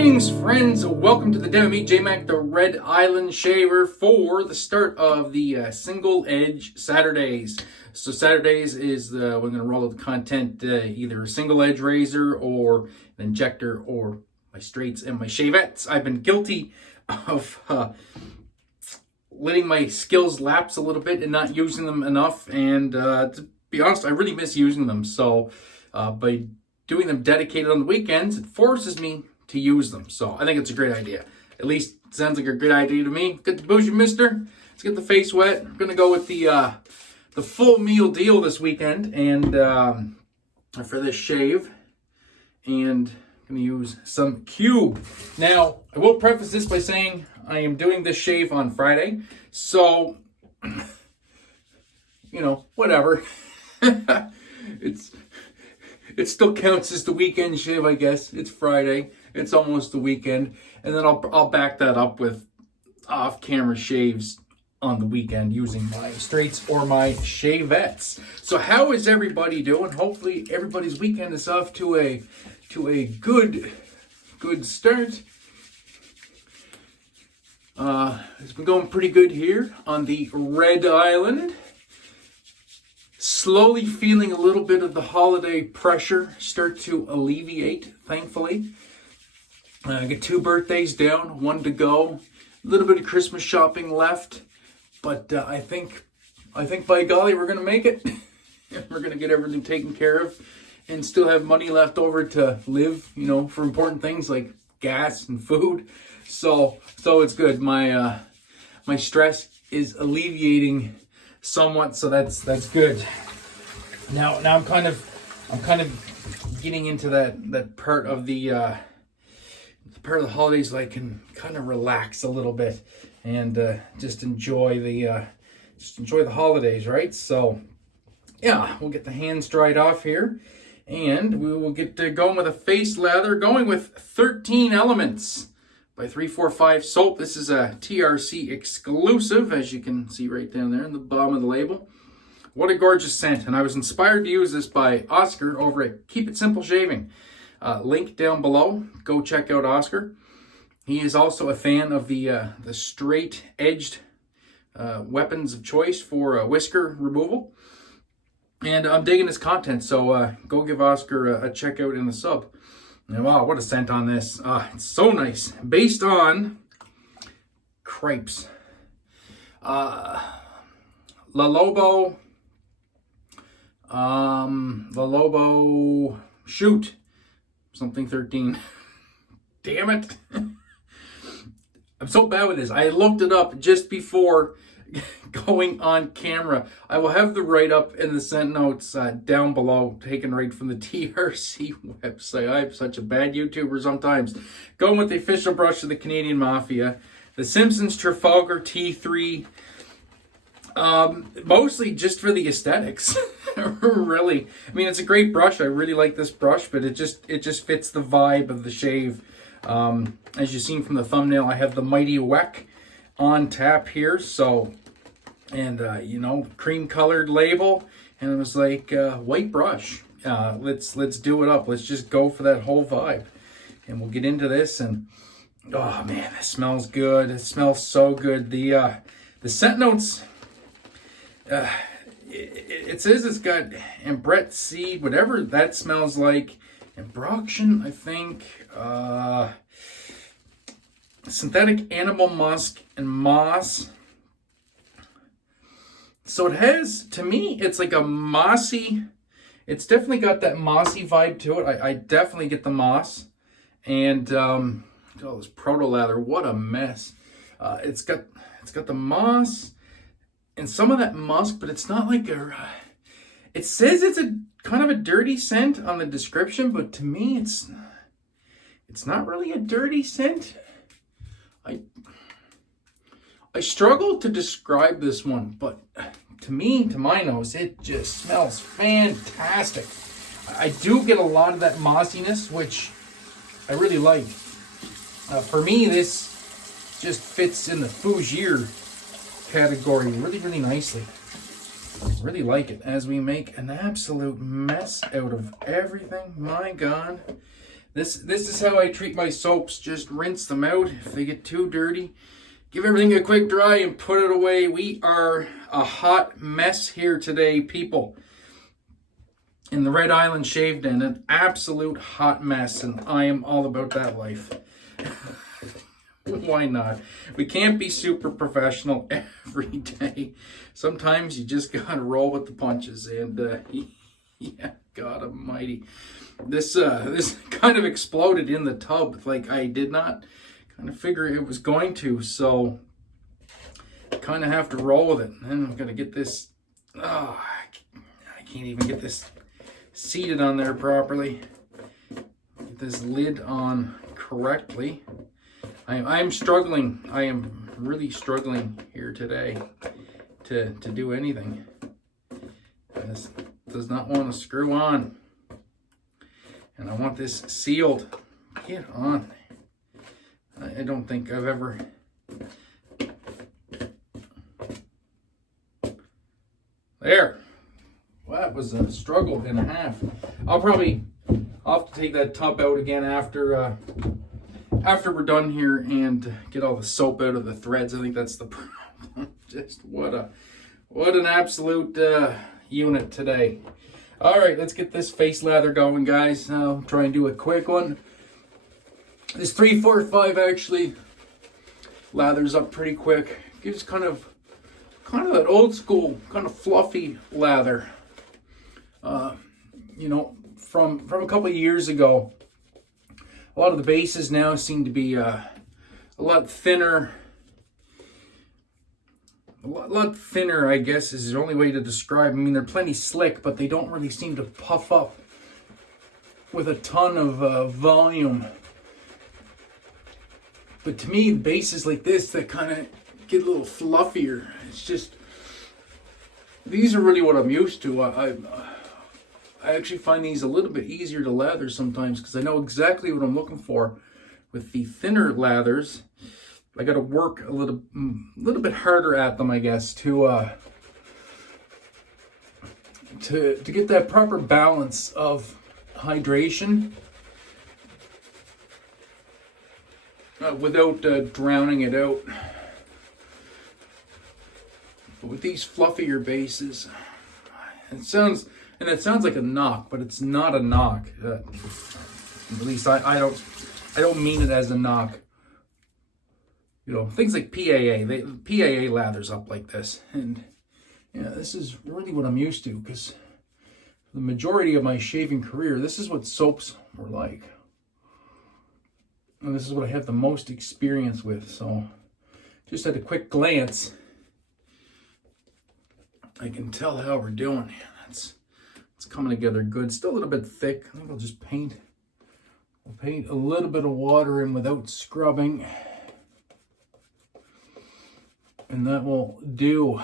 Greetings, friends. Welcome to the demo. Meet Jmac, the Red Island Shaver, for the start of the Single Edge Saturdays. So Saturdays is we're going to roll out the content, either a single edge razor or an injector or my straights and my shavettes. I've been guilty of letting my skills lapse a little bit and not using them enough. And to be honest, I really miss using them. So by doing them dedicated on the weekends, it forces me to use them. So I think it's a great idea. At least it sounds like a good idea to me. Get the bougie, mister. Let's get the face wet. I'm gonna go with the full meal deal this weekend, and for this shave, and I'm gonna use some Cube. Now I will preface this by saying I am doing this shave on Friday, so you know, whatever. It still counts as the weekend shave, I guess. It's Friday. It's almost the weekend. And then I'll back that up with off-camera shaves on the weekend using my straights or my shavettes. So how is everybody doing? Hopefully everybody's weekend is off to a good start. It's been going pretty good here on the Red Island. Slowly feeling a little bit of the holiday pressure start to alleviate, thankfully. I get 2 birthdays down, 1 to go. A little bit of Christmas shopping left, but I think by golly we're gonna make it. We're gonna get everything taken care of, and still have money left over to live, you know, for important things like gas and food. So it's good. My stress is alleviating somewhat, so that's good. Now I'm kind of getting into that part of the holidays that I can kind of relax a little bit and just enjoy the holidays, right? So yeah, we'll get the hands dried off here, and we will get going with a face lather, going with 13 Elements by 345 Soap. This is a TRC exclusive, as you can see right down there in the bottom of the label. What a gorgeous scent. And I was inspired to use this by Oscar over at Keep It Simple Shaving. Link down below. Go check out Oscar. He is also a fan of the straight-edged weapons of choice for whisker removal. And I'm digging his content, so go give Oscar a check out in the sub. And wow, what a scent on this. It's so nice. Based on crepes. La Lobo shoot something 13. Damn it. I'm so bad with this. I looked it up just before going on camera. I will have the write-up in the scent notes down below, taken right from the TRC website. I'm such a bad YouTuber sometimes. Going with the official brush of the Canadian Mafia, the Simpsons Trafalgar T3, mostly just for the aesthetics. Really, I mean, it's a great brush. I really like this brush, but it just fits the vibe of the shave. As you've seen from the thumbnail, I have the mighty Weck on tap here, so, and you know, cream colored label, and it was like white brush. Let's do it up. Let's just go for that whole vibe, and we'll get into this. And oh man, it smells good. It smells so good. The scent notes, it says it's got ambrette seed, whatever that smells like, ambroxan, I think, synthetic animal musk and moss. So it has, to me, it's like a mossy, it's definitely got that mossy vibe to it. I definitely get the moss. And oh, this proto lather, what a mess. It's got the moss and some of that musk, but it's not like it says it's a kind of a dirty scent on the description, but to me it's not really a dirty scent. I struggle to describe this one, but to me, to my nose, it just smells fantastic. I do get a lot of that mossiness, which I really like. For me, this just fits in the fougere category really, really nicely. Really like it as we make an absolute mess out of everything. My God. This is how I treat my soaps. Just rinse them out. If they get too dirty, give everything a quick dry and put it away. We are a hot mess here today, people. In the Red Island Shave Den, an absolute hot mess, and I am all about that life. Why not? We can't be super professional every day. Sometimes you just gotta roll with the punches, and yeah, God Almighty, this kind of exploded in the tub. Like, I did not kind of figure it was going to, so I kind of have to roll with it. And I'm gonna get this. Oh, I can't even get this seated on there properly. Get this lid on correctly. I'm struggling. I am really struggling here today to do anything. This does not want to screw on. And I want this sealed. Get on. I don't think I've ever... There. Well, that was a struggle and a half. I'll have to take that tub out again after we're done here and get all the soap out of the threads. I think that's the problem. Just what an absolute unit today. All right, let's get this face lather going, guys. I'll try and do a quick one. This 345 actually lathers up pretty quick. Gives kind of that old school, kind of fluffy lather. You know, from a couple of years ago. A lot of the bases now seem to be a lot thinner. A lot thinner, I guess, is the only way to describe. I mean, they're plenty slick, but they don't really seem to puff up with a ton of volume. But to me, bases like this that kind of get a little fluffier. It's just, these are really what I'm used to. I actually find these a little bit easier to lather sometimes because I know exactly what I'm looking for. With the thinner lathers, I got to work a little bit harder at them, I guess, to get that proper balance of hydration without drowning it out. But with these fluffier bases, it sounds like a knock, but it's not a knock. At least I don't mean it as a knock. You know, things like PAA lathers up like this, and yeah, this is really what I'm used to because the majority of my shaving career, this is what soaps were like, and this is what I have the most experience with. So, just at a quick glance, I can tell how we're doing. It's coming together good. Still a little bit thick. I think I'll just paint a little bit of water in without scrubbing. And that will do.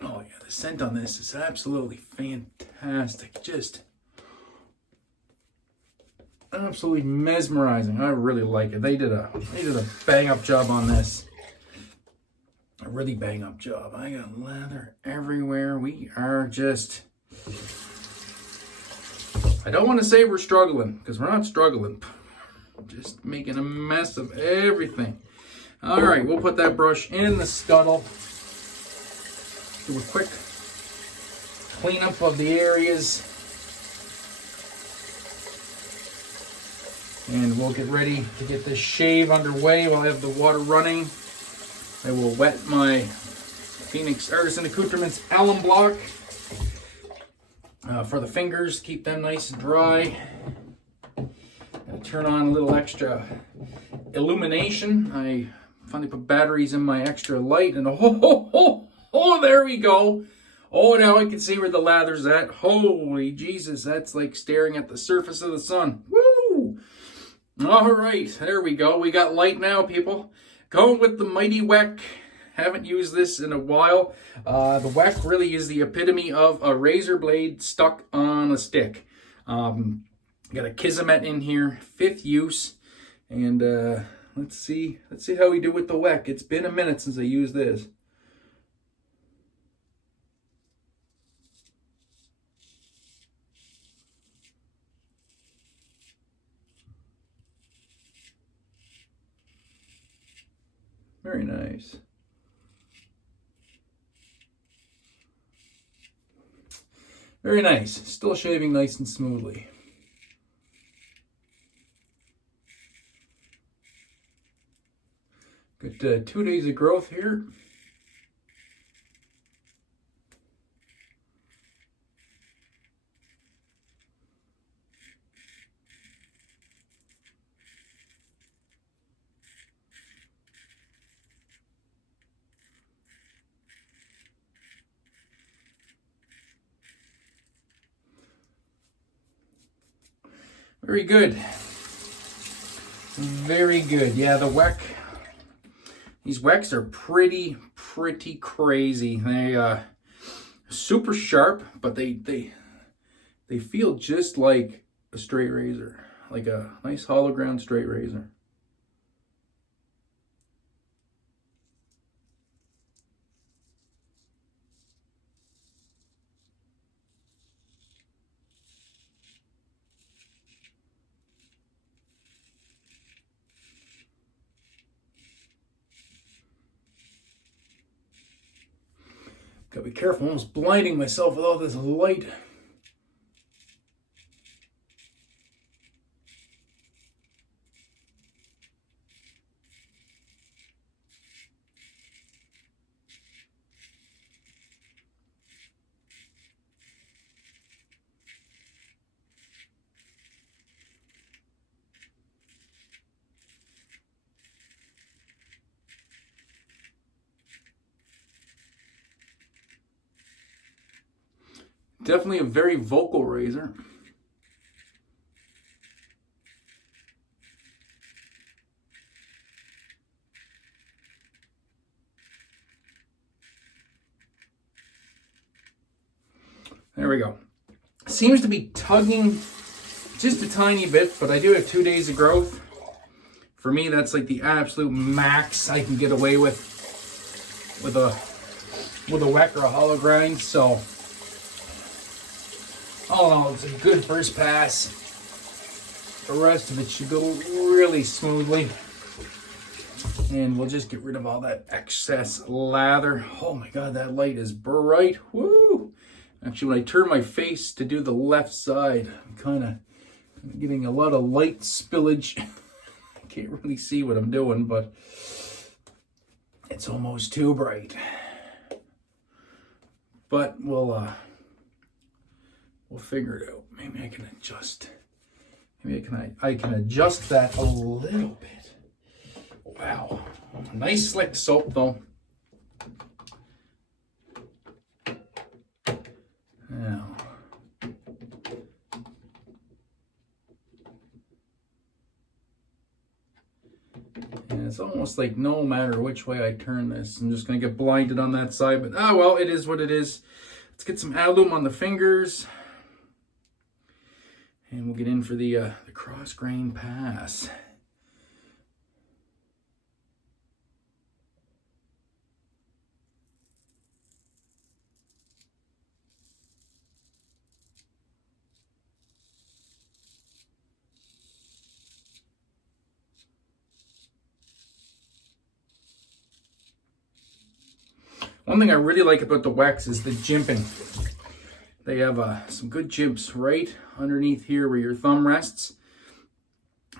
Oh yeah, the scent on this is absolutely fantastic. Just absolutely mesmerizing. I really like it. They did a bang up job on this. A really bang up job. I got lather everywhere. We are just, I don't want to say we're struggling because we're not struggling. Just making a mess of everything. All right, we'll put that brush in the scuttle. Do a quick cleanup of the areas. And we'll get ready to get this shave underway while I have the water running. I will wet my Phoenix Artisan Accoutrements alum block for the fingers, keep them nice and dry. I'll turn on a little extra illumination. I finally put batteries in my extra light, and oh, there we go. Oh, now I can see where the lather's at. Holy Jesus, that's like staring at the surface of the sun. Woo! All right, there we go. We got light now, people. Going with the mighty Weck. Haven't used this in a while. The Weck really is the epitome of a razor blade stuck on a stick. Got a Kismet in here, 5th use, and let's see how we do with the Weck. It's been a minute since I used this. Very nice. Very nice. Still shaving nice and smoothly. Got 2 days of growth here. Very good. Very good. Yeah, the Weck. These Wecks are pretty crazy. They super sharp, but they feel just like a straight razor, like a nice hollow ground straight razor. Gotta be careful, I'm almost blinding myself with all this light. Definitely a very vocal razor. There we go. Seems to be tugging just a tiny bit, but I do have 2 days of growth. For me, that's like the absolute max I can get away with a Weck or a hollow grind. So, all in all, it's a good first pass. The rest of it should go really smoothly. And we'll just get rid of all that excess lather. Oh my God, that light is bright. Woo! Actually, when I turn my face to do the left side, I'm kind of getting a lot of light spillage. I can't really see what I'm doing, but it's almost too bright. But we'll figure it out. Maybe I can adjust. Maybe I can adjust that a little bit. Wow. Nice slick soap though. Now. And it's almost like no matter which way I turn this, I'm just going to get blinded on that side. But, oh well, it is what it is. Let's get some alum on the fingers. And we'll get in for the cross grain pass. One thing I really like about the Wecks is the jimping. They have some good jimps right underneath here where your thumb rests.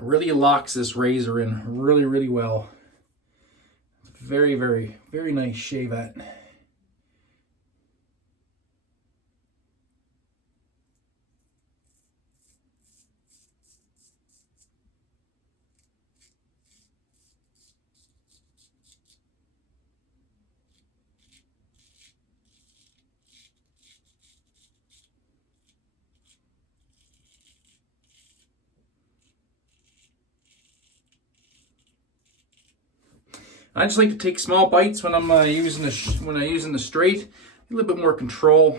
Really locks this razor in really well. Very nice shave at. I just like to take small bites when I'm using the straight. A little bit more control.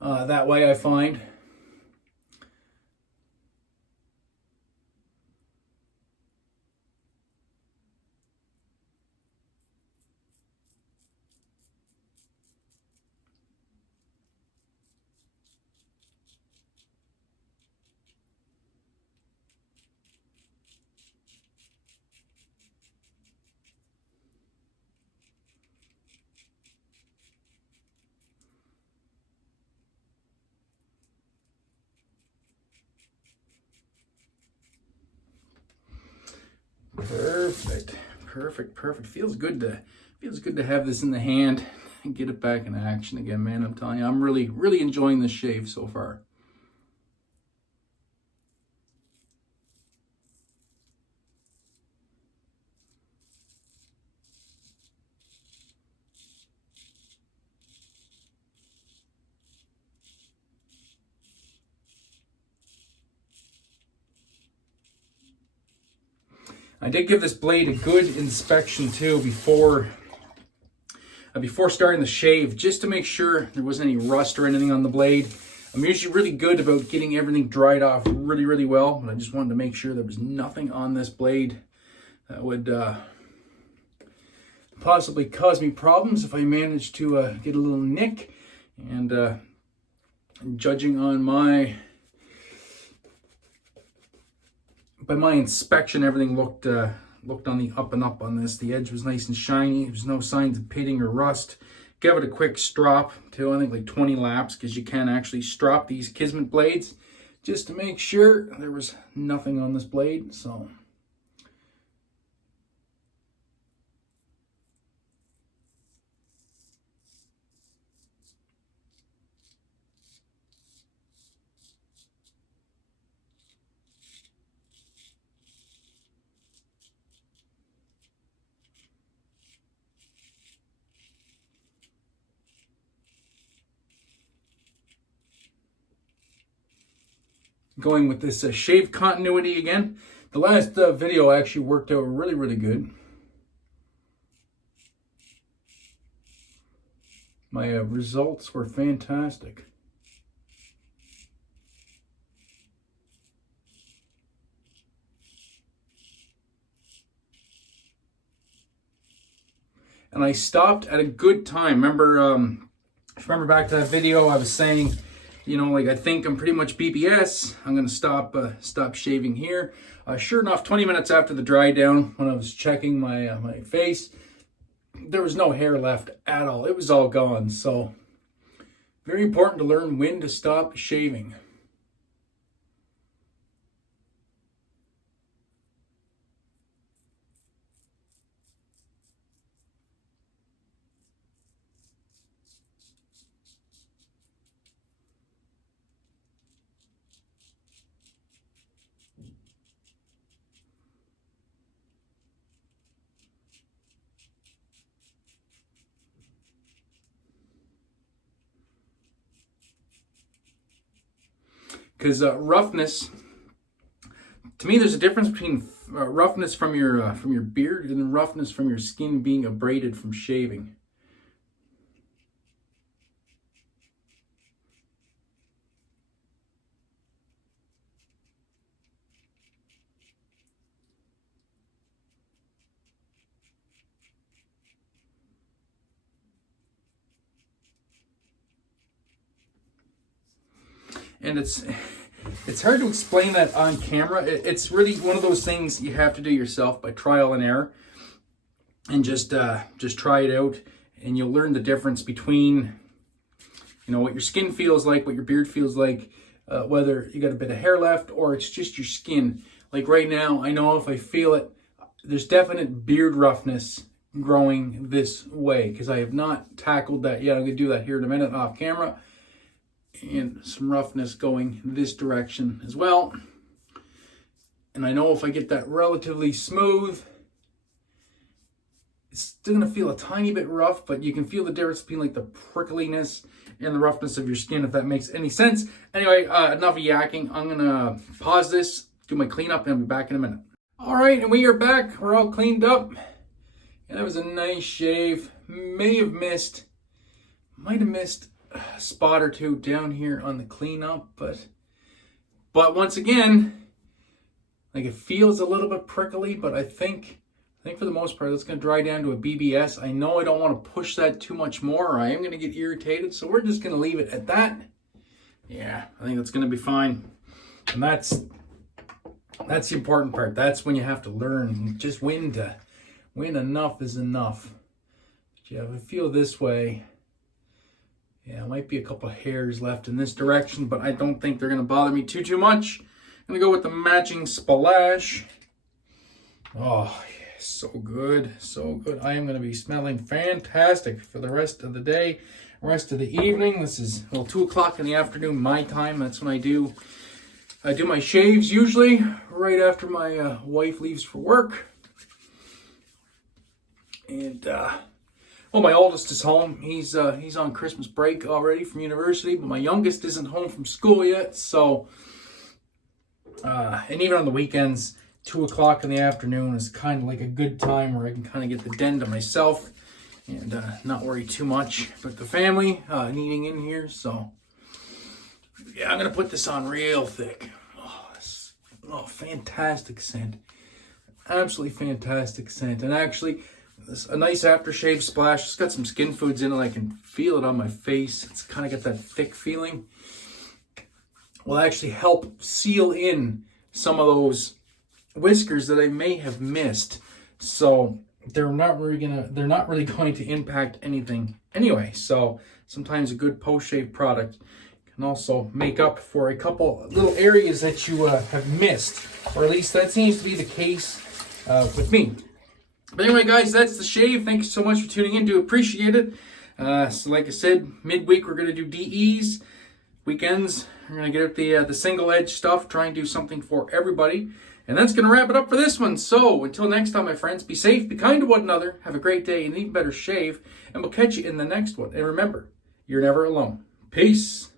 That way I find. Perfect, perfect. Feels good to have this in the hand and get it back in action again, man. I'm telling you, I'm really, really enjoying this shave so far. I did give this blade a good inspection too before starting the shave, just to make sure there wasn't any rust or anything on the blade. I'm usually really good about getting everything dried off really, really well, but I just wanted to make sure there was nothing on this blade that would possibly cause me problems if I managed to get a little nick. And judging on by my inspection, everything looked on the up and up on this. The edge was nice and shiny. There was no signs of pitting or rust. Gave it a quick strop too, I think like 20 laps, because you can actually strop these Kismet blades just to make sure there was nothing on this blade. So going with this shave continuity again. The last video actually worked out really, really good. My results were fantastic. And I stopped at a good time. Remember back to that video, I was saying, you know, like I think I'm pretty much BBS. I'm gonna stop shaving here. Sure enough, 20 minutes after the dry down, when I was checking my my face, there was no hair left at all. It was all gone. So very important to learn when to stop shaving. Because roughness, to me, there's a difference between roughness from your beard and roughness from your skin being abraded from shaving. And it's hard to explain that on camera. It's really one of those things you have to do yourself by trial and error, and just try it out, and you'll learn the difference between, you know, what your skin feels like, what your beard feels like, whether you got a bit of hair left or it's just your skin. Like right now, I know if I feel it, there's definite beard roughness growing this way, because I have not tackled that yet. I'm gonna do that here in a minute off camera. And some roughness going this direction as well. And I know if I get that relatively smooth, it's still gonna feel a tiny bit rough, but you can feel the difference between like the prickliness and the roughness of your skin, if that makes any sense. Anyway, enough yakking. I'm gonna pause this, do my cleanup, and I'll be back in a minute. All right, and we are back. We're all cleaned up. And that was a nice shave. Might have missed a spot or two down here on the cleanup, but once again, like it feels a little bit prickly, but I think for the most part it's going to dry down to a BBS. I know I don't want to push that too much more, or I am going to get irritated, so we're just going to leave it at that. Yeah, I think that's going to be fine. And that's the important part. That's when you have to learn just when enough is enough. But yeah, if I feel this way, yeah, it might be a couple of hairs left in this direction, but I don't think they're going to bother me too much. I'm going to go with the matching splash. Oh, So good, so good. I am going to be smelling fantastic for the rest of the day, rest of the evening. This is, well, 2 o'clock in the afternoon, my time. That's when I do my shaves usually, right after my wife leaves for work. And, well, my oldest is home. He's on Christmas break already from university, but my youngest isn't home from school yet. So, and even on the weekends, 2 o'clock in the afternoon is kind of like a good time where I can kind of get the den to myself and not worry too much about the family needing in here. So, yeah, I'm going to put this on real thick. Oh, fantastic scent. Absolutely fantastic scent. And actually, a nice aftershave splash. It's got some skin foods in it. I can feel it on my face. It's kind of got that thick feeling. Will actually help seal in some of those whiskers that I may have missed. So they're not really going to impact anything anyway. So sometimes a good post-shave product can also make up for a couple little areas that you have missed, or at least that seems to be the case with me. But anyway, guys, that's the shave. Thank you so much for tuning in. Do appreciate it. So like I said, midweek we're going to do DEs. Weekends, we're going to get up the single edge stuff, try and do something for everybody. And that's going to wrap it up for this one. So until next time, my friends, be safe, be kind to one another, have a great day, and even better shave, and we'll catch you in the next one. And remember, you're never alone. Peace.